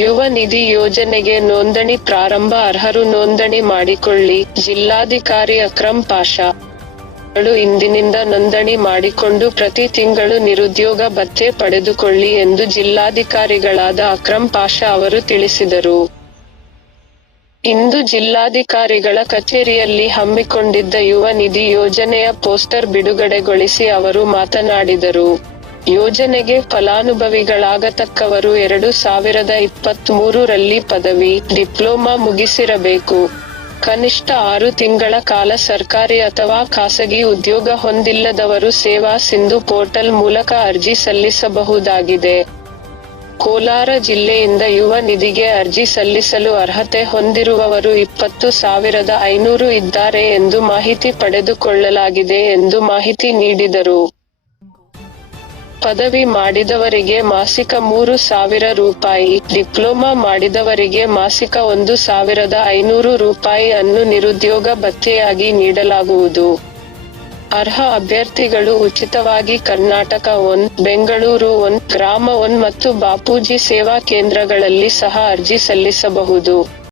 ಯುವ ನಿಧಿ ಯೋಜನೆಗೆ ನೋಂದಣಿ ಪ್ರಾರಂಭ. ಅರ್ಹರು ನೋಂದಣಿ ಮಾಡಿಕೊಳ್ಳಿ. ಜಿಲ್ಲಾಧಿಕಾರಿ ಅಕ್ರಂ ಪಾಷಾ ಇಂದಿನಿಂದ ನೋಂದಣಿ ಮಾಡಿಕೊಂಡು ಪ್ರತಿ ತಿಂಗಳು ನಿರುದ್ಯೋಗ ಭತ್ಯೆ ಪಡೆದುಕೊಳ್ಳಿ ಎಂದು ಜಿಲ್ಲಾಧಿಕಾರಿಗಳಾದ ಅಕ್ರಂ ಪಾಷಾ ಅವರು ತಿಳಿಸಿದರು. ಇಂದು ಜಿಲ್ಲಾಧಿಕಾರಿಗಳ ಕಚೇರಿಯಲ್ಲಿ ಹಮ್ಮಿಕೊಂಡಿದ್ದ ಯುವ ನಿಧಿ ಯೋಜನೆಯ ಪೋಸ್ಟರ್ ಬಿಡುಗಡೆಗೊಳಿಸಿ ಅವರು ಮಾತನಾಡಿದರು. ಯೋಜನೆಗೆ ಫಲಾನುಭವಿಗಳಾಗತಕ್ಕವರು 2023 ರಲ್ಲಿ ಪದವಿ, ಡಿಪ್ಲೊಮಾ ಮುಗಿಸಿರಬೇಕು. ಕನಿಷ್ಠ 6 ತಿಂಗಳ ಕಾಲ ಸರ್ಕಾರಿ ಅಥವಾ ಖಾಸಗಿ ಉದ್ಯೋಗ ಹೊಂದಿಲ್ಲದವರು ಸೇವಾ ಸಿಂಧು ಪೋರ್ಟಲ್ ಮೂಲಕ ಅರ್ಜಿ ಸಲ್ಲಿಸಬಹುದಾಗಿದೆ. ಕೋಲಾರ ಜಿಲ್ಲೆಯಿಂದ ಯುವ ನಿಧಿಗೆ ಅರ್ಜಿ ಸಲ್ಲಿಸಲು ಅರ್ಹತೆ ಹೊಂದಿರುವವರು 20,500 ಇದ್ದಾರೆ ಎಂದು ಮಾಹಿತಿ ಪಡೆದುಕೊಳ್ಳಲಾಗಿದೆ ಎಂದು ಮಾಹಿತಿ ನೀಡಿದರು. ಪದವಿ ಮಾಡಿದವರಿಗೆ ಮಾಸಿಕ 3,000 ರೂಪಾಯಿ, ಡಿಪ್ಲೊಮಾ ಮಾಡಿದವರಿಗೆ ಮಾಸಿಕ 1,500 ರೂಪಾಯಿ ಅನ್ನು ನಿರುದ್ಯೋಗ ಭತ್ಯೆಯಾಗಿ ನೀಡಲಾಗುವುದು. ಅರ್ಹ ಅಭ್ಯರ್ಥಿಗಳು ಉಚಿತವಾಗಿ ಕರ್ನಾಟಕ 1, ಬೆಂಗಳೂರು 1, ಗ್ರಾಮ 1 ಮತ್ತು ಬಾಪೂಜಿ ಸೇವಾ ಕೇಂದ್ರಗಳಲ್ಲಿ ಸಹ ಅರ್ಜಿ ಸಲ್ಲಿಸಬಹುದು.